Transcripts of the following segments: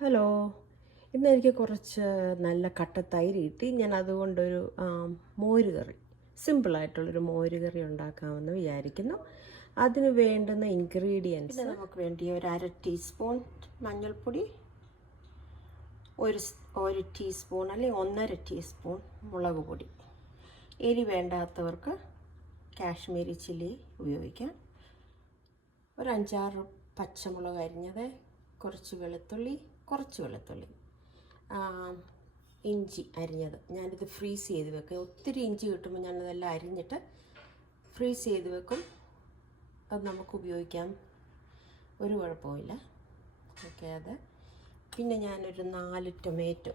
Hello. ഇന്ന് എനിക്ക് കുറച്ച് നല്ല കട്ട തൈര് കിട്ടി. ഞാൻ അതുകൊണ്ടൊരു മോര് കറി സിമ്പിളായിട്ടുള്ളൊരു മോര് കറി ഉണ്ടാക്കാമെന്ന് വിചാരിക്കുന്നു. അതിന് വേണ്ടുന്ന ഇൻഗ്രീഡിയൻസ് നമുക്ക് വേണ്ടി ഒരു അര ടീസ്പൂൺ മഞ്ഞൾപ്പൊടി ഒരു ഒരു ടീസ്പൂൺ അല്ലെങ്കിൽ ഒന്നര ടീസ്പൂൺ മുളക് പൊടി. എരി വേണ്ടാത്തവർക്ക് കാശ്മീരി ചില്ലി ഉപയോഗിക്കാം. ഒരു അഞ്ചാറ് പച്ചമുളക് അരിഞ്ഞത് കുറച്ച് വെളുത്തുള്ളി കുറച്ച് വെളുത്തുള്ളി ഇഞ്ചി അരിഞ്ഞത്. ഞാനിത് ഫ്രീസ് ചെയ്ത് വെക്കും. ഒത്തിരി ഇഞ്ചി കിട്ടുമ്പോൾ ഞാനിതെല്ലാം അരിഞ്ഞിട്ട് ഫ്രീസ് ചെയ്ത് വെക്കും. അത് നമുക്ക് ഉപയോഗിക്കാം. ഒരു കുഴപ്പമില്ല ഓക്കെ അത്. പിന്നെ ഞാനൊരു നാല് ടൊമാറ്റോ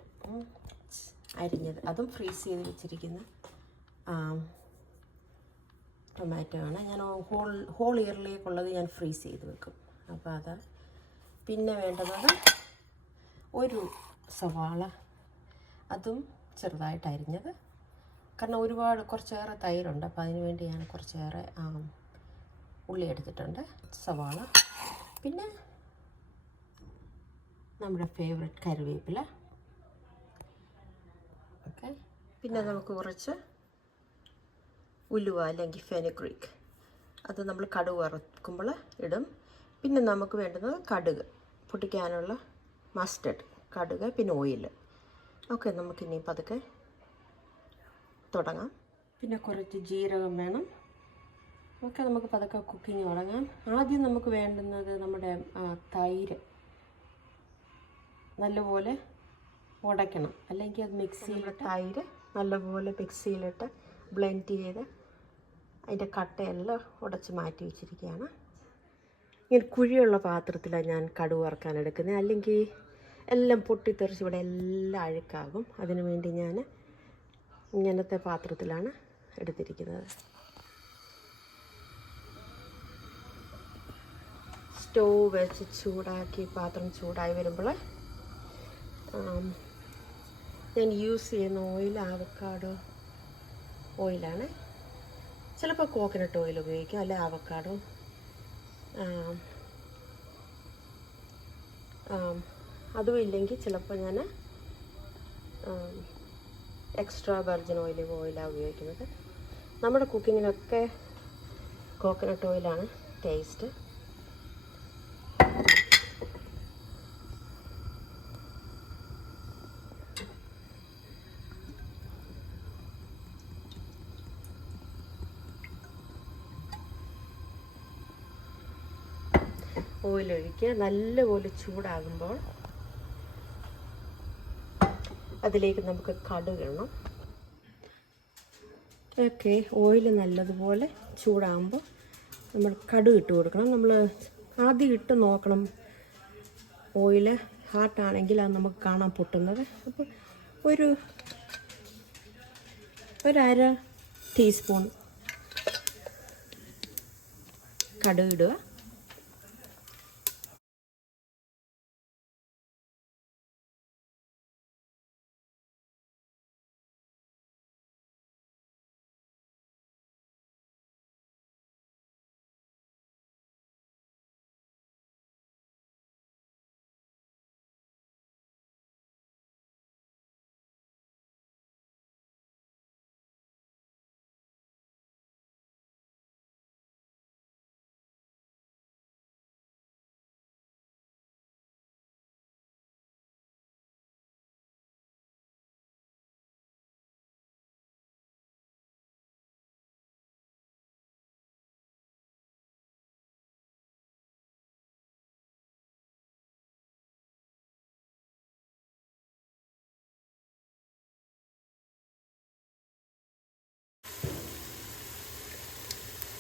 അരിഞ്ഞത്. അതും ഫ്രീസ് ചെയ്ത് വെച്ചിരിക്കുന്ന ടൊമാറ്റോ ആണ്. ഞാൻ ഹോൾ ഹോൾ ഇയറിലേക്കുള്ളത് ഞാൻ ഫ്രീസ് ചെയ്ത് വെക്കും. അപ്പോൾ അത് പിന്നെ വേണ്ടത് ഒരു സവാള. അതും ചെറുതായിട്ട് അരിഞ്ഞത് കാരണം ഒരുപാട് കുറച്ചേറെ തൈരുണ്ട്. അപ്പോൾ അതിന് വേണ്ടി ഞാൻ കുറച്ചേറെ ഉള്ളി എടുത്തിട്ടുണ്ട്. സവാള. പിന്നെ നമ്മുടെ ഫേവററ്റ് കറിവേപ്പില. ഓക്കെ. പിന്നെ നമുക്ക് കുറച്ച് ഉലുവ അല്ലെങ്കിൽ ഫെനക്രിക് അത് നമ്മൾ കടുക് വറുക്കുമ്പോൾ ഇടും. പിന്നെ നമുക്ക് വേണ്ടുന്നത് കടുക്. പൊട്ടിക്കാനുള്ള മസ്റ്റർഡ് കടുക് പിന്നെ ഓയിൽ ഓക്കെ നമുക്കിനി പതുക്കെ തുടങ്ങാം. പിന്നെ കുറച്ച് ജീരകം വേണം. ഓക്കെ നമുക്ക് പതുക്കെ കുക്കിംഗ് തുടങ്ങാം. ആദ്യം നമുക്ക് വേണ്ടുന്നത് നമ്മുടെ തൈര് നല്ലപോലെ ഉടയ്ക്കണം. അല്ലെങ്കിൽ അത് മിക്സിയിലിട്ട് തൈര് നല്ലപോലെ മിക്സിയിലിട്ട് ബ്ലെൻഡ് ചെയ്ത് അതിന്റെ കട്ടയെല്ലാം ഉടച്ച് മാറ്റി വെച്ചിരിക്കുകയാണ്. ഇങ്ങനെ കുഴിയുള്ള പാത്രത്തിലാണ് ഞാൻ കടുക് വറുക്കാൻ എടുക്കുന്നത് അല്ലെങ്കിൽ എല്ലാം പൊട്ടിത്തെറിച്ച് ഇവിടെ എല്ലാം അഴുക്കാകും. അതിനു വേണ്ടി ഞാൻ ഇങ്ങനത്തെ പാത്രത്തിലാണ് എടുത്തിരിക്കുന്നത്. സ്റ്റോവ് വെച്ച് ചൂടാക്കി പാത്രം ചൂടായി വരുമ്പോൾ ഞാൻ യൂസ് ചെയ്യുന്ന ഓയിൽ ആവക്കാടോ ഓയിലാണ്. ചിലപ്പോൾ കോക്കനട്ട് ഓയിൽ ഉപയോഗിക്കും അല്ലെ ആവക്കാടോ അതും ഇല്ലെങ്കിൽ ചിലപ്പോൾ ഞാൻ എക്സ്ട്രാ വെർജിൻ ഓയിൽ ഓയിലാണ് ഉപയോഗിക്കുന്നത്. നമ്മുടെ കുക്കിങ്ങിനൊക്കെ കോക്കനട്ട് ഓയിലാണ് ടേസ്റ്റ് ഓയിലൊഴിക്കുക നല്ലപോലെ ചൂടാകുമ്പോൾ അതിലേക്ക് നമുക്ക് കടുക് ഇടണം. ഓക്കെ ഓയിൽ നല്ലതുപോലെ ചൂടാകുമ്പോൾ നമ്മൾ കടുക് ഇട്ട് കൊടുക്കണം. നമ്മൾ ആദ്യം ഇട്ട് നോക്കണം. ഓയിൽ ഹാട്ടാണെങ്കിൽ അത് നമുക്ക് കാണാൻ പൊട്ടുന്നത്. അപ്പോൾ ഒരു ഒരര ടീസ്പൂൺ കടുക് ഇടുക.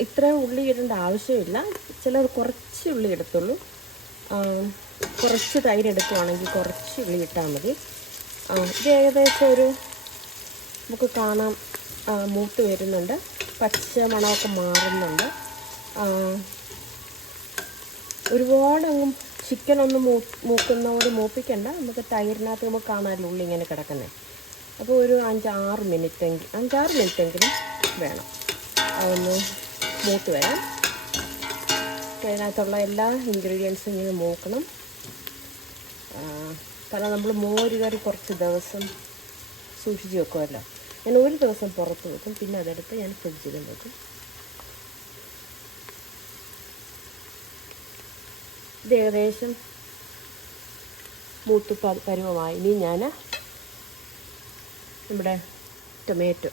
ഇത്രയും ഉള്ളി ഇടേണ്ട ആവശ്യമില്ല. ചിലർ കുറച്ച് ഉള്ളി എടുത്തുള്ളൂ കുറച്ച് തൈര് എടുക്കുവാണെങ്കിൽ കുറച്ച് ഉള്ളി ഇട്ടാൽ മതി. ഇത് ഏകദേശം ഒരു നമുക്ക് കാണാം. മൂത്ത് വരുന്നുണ്ട്. പച്ച മണമൊക്കെ മാറുന്നുണ്ട്. ഒരുപാട് ഒരുപാടങ്ങും ചിക്കനൊന്നും മൂ മൂക്കുന്നവർ മൂപ്പിക്കണ്ട. നമുക്ക് തൈരിനകത്ത് നമുക്ക് കാണാമല്ലോ ഉള്ളി ഇങ്ങനെ കിടക്കുന്നത് അപ്പോൾ ഒരു അഞ്ചാറ് മിനിറ്റ് എങ്കിൽ അഞ്ചാറ് മിനിറ്റ് എങ്കിലും വേണം. അതൊന്ന് മൂത്ത് വരാം. അതിനകത്തുള്ള എല്ലാ ഇൻഗ്രീഡിയൻസും ഇങ്ങനെ മൂക്കണം. കാരണം നമ്മൾ മോര് കറി കുറച്ച് ദിവസം സൂക്ഷിച്ച് വെക്കുമല്ലോ ഞാൻ ഒരു ദിവസം പുറത്ത് വെക്കും പിന്നെ അതെടുത്ത് ഞാൻ ഫ്രിഡ്ജിലും വെക്കും. ഇത് ഏകദേശം മൂത്ത് പരുവമായി. ഇനി ഞാൻ നമ്മുടെ ടൊമാറ്റോ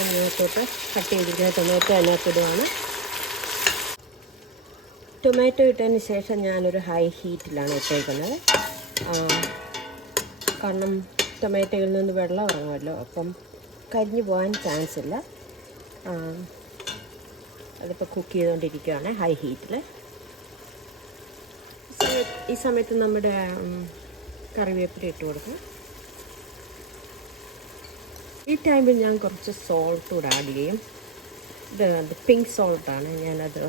അതിനകത്തോട്ട് കട്ട് ചെയ്തിരിക്കുന്ന ടൊമാറ്റോ അതിനകത്തിടുവാണ്. ടൊമാറ്റോ ഇട്ടതിന് ശേഷം ഞാനൊരു ഹൈ ഹീറ്റിലാണ് ഇട്ടേക്കുന്നത്. കാരണം ടൊമാറ്റോയിൽ നിന്ന് വെള്ളം ഇറങ്ങുമല്ലോ അപ്പം കരിഞ്ഞു പോകാൻ ചാൻസ് ഇല്ല. അതിപ്പോൾ കുക്ക് ചെയ്തുകൊണ്ടിരിക്കുകയാണ് ഹൈ ഹീറ്റിൽ ഈ സമയത്ത് നമ്മുടെ കറിവേപ്പില ഇട്ട് കൊടുക്കും ഈ ടൈമിൽ ഞാൻ കുറച്ച് സോൾട്ട് കൂടെ ആഡ് ചെയ്യും ഇത് പിങ്ക് സോൾട്ടാണ് ഞാനത്.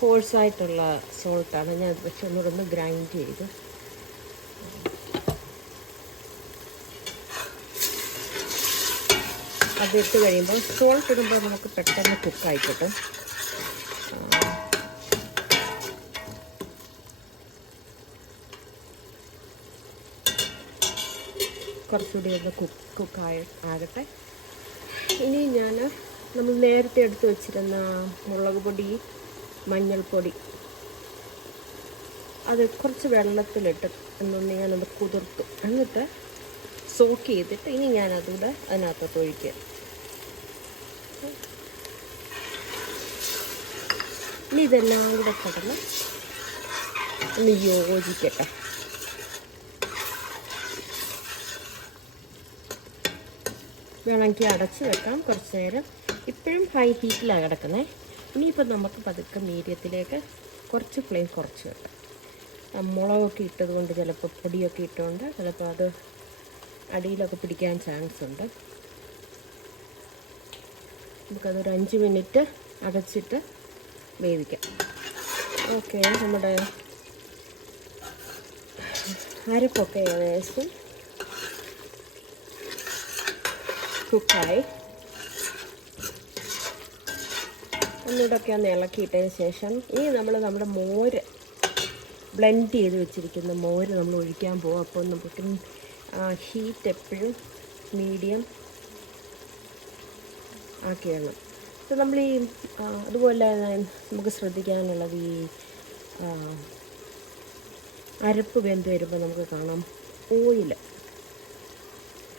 കോഴ്സായിട്ടുള്ള സോൾട്ടാണ് ഞാൻ പക്ഷെ ഒന്നുകൂടെ ഒന്ന് ഗ്രൈൻഡ് ചെയ്ത്. അത് ഇട്ട് കഴിയുമ്പോൾ സോൾട്ട് ഇടുമ്പോൾ നമുക്ക് പെട്ടെന്ന് കുക്കായി കുറച്ചുകൂടി ഒന്ന് കുക്ക് കുക്കായ ആകട്ടെ. ഇനി ഞാൻ നമ്മൾ നേരത്തെ എടുത്ത് വെച്ചിരുന്ന മുളക് പൊടി മഞ്ഞൾപ്പൊടി. അത് കുറച്ച് വെള്ളത്തിലിട്ട് എന്നൊന്ന് ഞാനത് കുതിർത്തു. എന്നിട്ട് സോക്ക് ചെയ്തിട്ട് ഇനി ഞാനതുകൂടെ അതിനകത്തോട്ട് ഒഴിക്കുക ഇനി ഇതെല്ലാം കൂടെ കടന്ന് ഒന്ന് യോജിക്കട്ടെ. വേണമെങ്കിൽ അടച്ച് വെക്കാം കുറച്ച് നേരം. ഇപ്പോഴും ഹൈ ഹീറ്റിലാണ് കിടക്കുന്നത്. ഇനിയിപ്പോൾ നമുക്ക് പതുക്കെ മീഡിയത്തിലേക്ക് കുറച്ച് ഫ്ലെയിം കുറച്ച് വെക്കാം. മുളകൊക്കെ ഇട്ടത് കൊണ്ട് ചിലപ്പോൾ പൊടിയൊക്കെ ഇട്ടുകൊണ്ട് ചിലപ്പോൾ അത് അടിയിലൊക്കെ പിടിക്കാൻ ചാൻസ് ഉണ്ട്. നമുക്കതൊരു അഞ്ച് മിനിറ്റ് അടച്ചിട്ട് വേവിക്കാം. ഓക്കെ നമ്മുടെ അരപ്പൊക്കെ ഏകദേശം കുക്കായി ഒന്നുകൂടെയൊക്കെ ഒന്ന് ഇളക്കിയിട്ടതിന് ശേഷം ഇനി നമ്മൾ നമ്മുടെ മോര് ബ്ലെൻഡ് ചെയ്ത് വെച്ചിരിക്കുന്ന മോര് നമ്മൾ ഒഴിക്കാൻ പോകും അപ്പോൾ നമുക്ക് ഹീറ്റ് എപ്പോഴും മീഡിയം ആക്കിയാണ് അപ്പോൾ നമ്മൾ ഈ അതുപോലെ നമുക്ക് ശ്രദ്ധിക്കാനുള്ളത് ഈ അരപ്പ് വെന്ത് വരുമ്പോൾ നമുക്ക് കാണാം. ഓയിൽ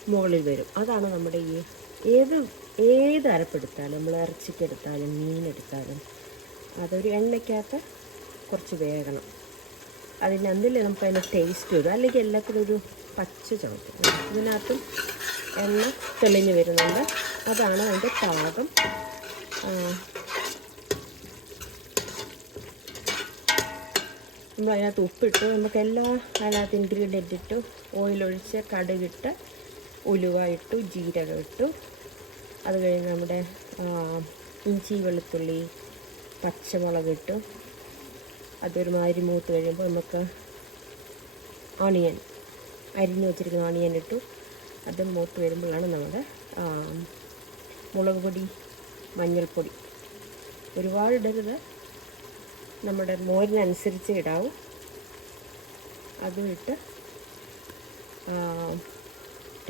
മുകളിൽ വരും. അതാണ് നമ്മുടെ ഈ ഏത് ഏത് അരപ്പെടുത്താലും നമ്മൾ ഇറച്ചിക്കെടുത്താലും മീനെടുത്താലും അതൊരു എണ്ണയ്ക്കകത്ത് കുറച്ച് വേകണം. അതിന്റെ അതിൽ നമുക്ക് അതിന് ടേസ്റ്റ് വരും അല്ലെങ്കിൽ എല്ലാത്തിനും ഒരു പച്ച ചവിട്ടും ഇതിനകത്തും എണ്ണ തെളിഞ്ഞ് വരുന്നുണ്ട്. അതാണ് അതിന്റെ പാകം. നമ്മൾ അതിനകത്ത് ഉപ്പിട്ട് നമുക്ക് എല്ലാ അതിനകത്ത് ഇൻഗ്രീഡിയന്റ് ഇട്ടു ഓയിലൊഴിച്ച് കടുകിട്ട് ഉലുവ ഇട്ടു ജീരകം ഇട്ടു അത് കഴിഞ്ഞ് നമ്മുടെ ഇഞ്ചി വെളുത്തുള്ളി പച്ചമുളക് ഇട്ടു അതൊരുമാതിരി മൂത്ത് കഴിയുമ്പോൾ നമുക്ക് ഓണിയൻ അരിഞ്ഞ് വെച്ചിരിക്കുന്ന ഓണിയൻ ഇട്ടു. അത് മൂത്ത് വരുമ്പോഴാണ് നമ്മുടെ മുളക് പൊടി മഞ്ഞൾപ്പൊടി. ഒരുപാട് ഇടരുത്. നമ്മുടെ മോരിനനുസരിച്ച് ഇടാവും. അതും ഇട്ട്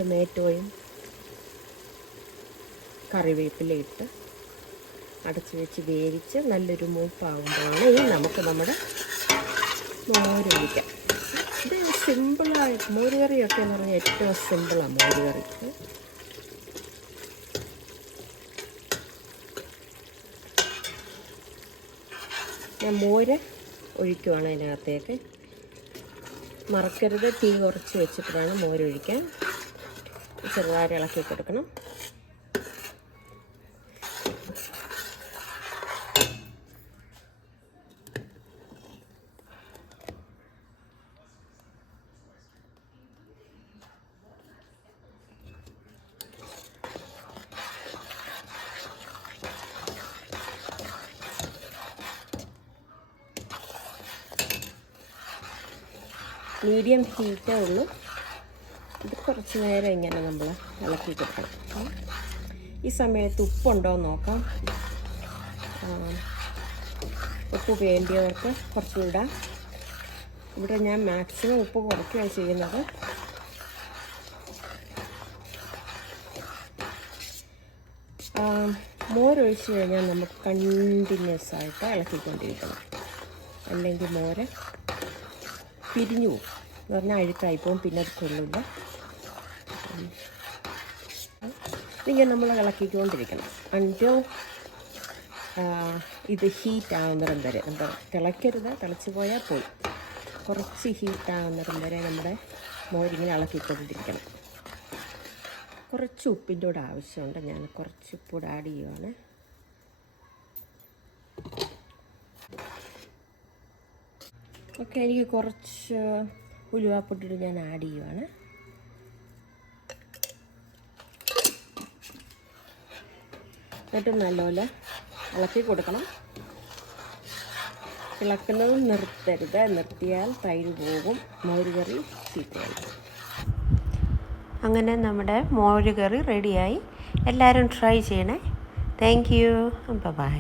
ടൊമാറ്റോയും കറിവേപ്പില ഇട്ട് അടച്ച് വെച്ച് വേവിച്ച് നല്ലൊരു മൂപ്പാകുമ്പോഴാണ് ഇനി നമുക്ക് നമ്മുടെ മോര് ഒഴിക്കാം ഇത് സിമ്പിളായിട്ട് മോര് കറിയൊക്കെ എന്ന് പറഞ്ഞാൽ ഏറ്റവും സിമ്പിളാണ് മോര് കറിക്ക് ഞാൻ മോര് ഒഴിക്കുവാണ് അതിനകത്തേക്ക്. മറക്കരുത് തീ കുറച്ച് വെച്ചിട്ട് വേണം മോരൊഴിക്കാൻ ചെറുതായിട്ട് ഇളക്കി കൊടുക്കണം. മീഡിയം ഹീറ്റേ ഉള്ളൂ. കുറച്ച് നേരം ഇങ്ങനെ നമ്മൾ ഇളക്കി കൊടുക്കണം. ഈ സമയത്ത് ഉപ്പുണ്ടോ എന്ന് നോക്കാം. ഉപ്പ് വേണ്ടിയവർക്ക് കുറച്ച് ഇടാം ഇവിടെ ഞാൻ മാക്സിമം ഉപ്പ് കുറയ്ക്കുകയാണ് ചെയ്യുന്നത്. മോരൊഴിച്ച് കഴിഞ്ഞാൽ നമുക്ക് കണ്ടിന്യൂസ് ആയിട്ട് ഇളക്കിക്കൊണ്ടിരിക്കണം. അല്ലെങ്കിൽ മോര് പിരിഞ്ഞു പോകും. എന്ന് പറഞ്ഞാൽ അഴുക്കായി പോകും പിന്നെ അത് കൊള്ളില്ല. ഇങ്ങനെ നമ്മൾ ഇളക്കിക്കൊണ്ടിരിക്കണം. അഞ്ചോ ഇത് ഹീറ്റ് വരെ. എന്താ തിളയ്ക്കരുത് തിളച്ച് പോയാൽ പോയി. കുറച്ച് ഹീറ്റ് വരെ നമ്മുടെ മോരിങ്ങനെ ഇളക്കിക്കൊണ്ടിരിക്കണം. കുറച്ച് ഉപ്പിന്റെ കൂടെ ആവശ്യമുണ്ട്. ഞാൻ കുറച്ച് ഉപ്പ് ആഡ് ചെയ്യുവാണ്. ഓക്കെ എനിക്ക് കുറച്ച് ഉലുവാപ്പൊട്ടിട്ട് ഞാൻ ആഡ് ചെയ്യുവാണ്. എന്നിട്ട് നല്ലപോലെ ഇളക്കി കൊടുക്കണം. ഇളക്കുന്നത് നിർത്തരുത്. നിർത്തിയാൽ തൈര് പോകും. മോരുകറി ചീത്തയായി അങ്ങനെ നമ്മുടെ മോരുകറി റെഡിയായി എല്ലാവരും ട്രൈ ചെയ്യണേ. Thank you by